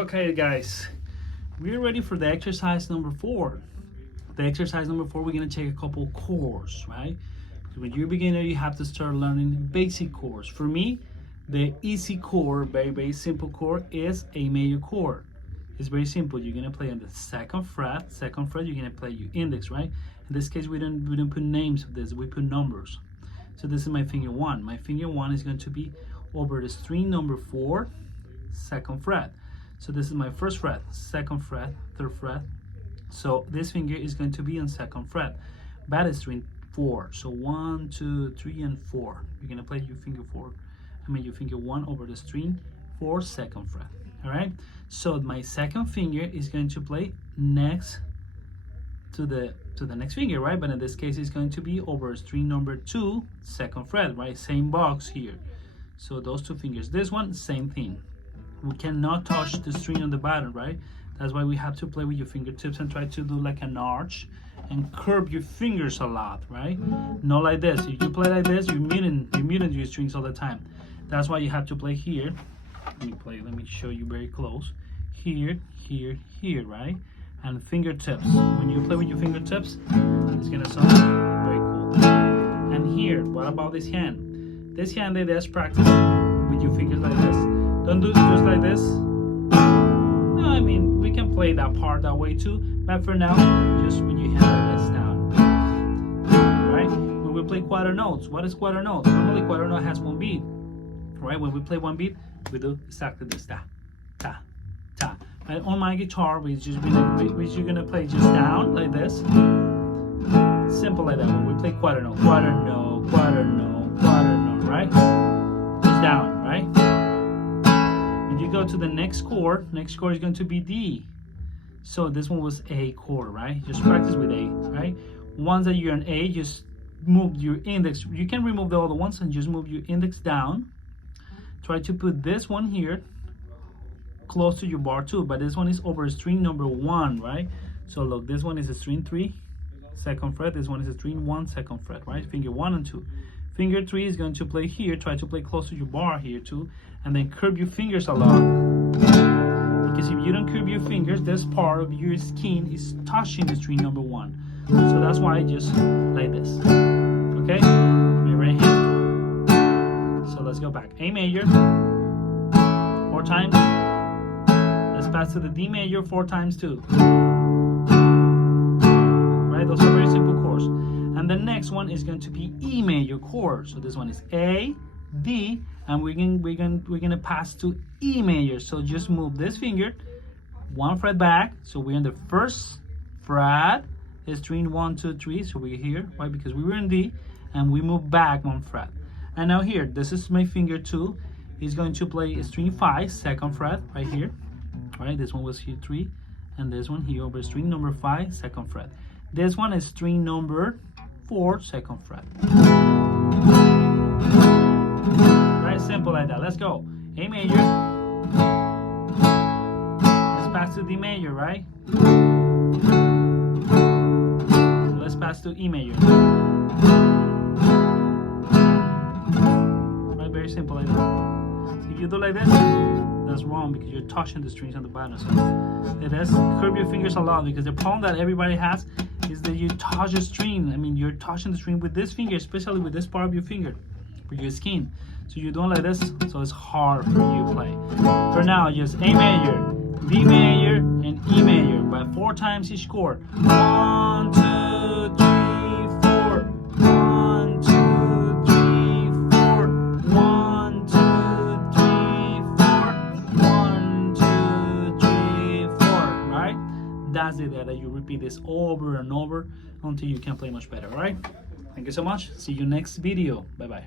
Okay guys, we're ready for the exercise number 4. The exercise number 4, we're going to take a couple chords, right? When you're a beginner, you have to start learning basic chords. For me, the easy chord, very simple chord, is a major chord. It's very simple. You're going to play on the second fret, you're going to play your index, right? In this case, we don't put names of this, we put numbers. So this is my finger 1. My finger 1 is going to be over the string number 4, second fret. So this is my first fret, second fret, third fret. So this finger is going to be on second fret. That is string 4. So 1, 2, 3, and 4. You're gonna play your finger 4. Your finger 1 over the string 4, second fret. All right. So my second finger is going to play next to the next finger, right? But in this case, it's going to be over string number 2, second fret, right? Same box here. So those two fingers. This one, same thing. We cannot touch the string on the bottom, right? That's why we have to play with your fingertips and try to do like an arch and curve your fingers a lot, right? Not like this. If you play like this, you're muting your strings all the time. That's why you have to play here. Let me show you very close. Here, here, here, right? And fingertips. When you play with your fingertips, it's gonna sound very cool. And here, what about this hand? This hand, let's practice with your fingers like this. Don't do just like this. No, I mean, we can play that part that way too, but for now, just with your hand like this down. Right? When we play quarter notes, what is quarter notes? Normally, quarter note has one beat. Right? When we play one beat, we do exactly this: ta, ta, ta. And on my guitar, we're gonna play just down like this. Simple like that. When we play quarter note, quarter note, quarter note, quarter note, right? Just down, right? You go to the next chord is going to be D. So this one was A chord, right? Just practice with A, right? Once that you're on A, just move your index. You can remove the other ones and just move your index down. Try to put this one here close to your bar 2, but this one is over string number 1, right? So look, this one is a string 3, second fret. This one is a string 1, second fret, right? Finger 1 and 2. Finger 3 is going to play here. Try to play close to your bar here too, and then curve your fingers a lot. Because if you don't curve your fingers, this part of your skin is touching the string number 1. So that's why I just like this. Okay? My right hand. So let's go back. A major 4 times. Let's pass to the D major 4 times too. Right? Those are very simple chords. And the next one is going to be E major chord. So this one is A, D, and we're gonna pass to E major. So just move this finger 1 fret back. So we're in the first fret, string 1, 2, 3. So we're here, right? Because we were in D, and we move back 1 fret. And now here, this is my finger 2. It's going to play string 5, second fret, right here. Right? This one was here 3, and this one here over string number 5, second fret. This one is string number 4, second fret. Right, simple like that. Let's go. A major. Let's pass to D major, right? Let's pass to E major. Right, very simple like that. So if you do like this, that's wrong because you're touching the strings on the bottom. So it is curve your fingers a lot, because the problem that everybody has is that you touch the string. I mean, you're touching the string with this finger, especially with this part of your finger, with your skin. So you're doing like this, so it's hard for you to play. For now, just A major, D major, and E major, but 4 times each chord. 1, 2, 3, 4. 1, 2, 3, 4. 1, 2, 3, 4. 1, 2, 3, 4. Right? That's the idea, that you repeat this over and over until you can play much better. All right? Thank you so much. See you next video. Bye bye.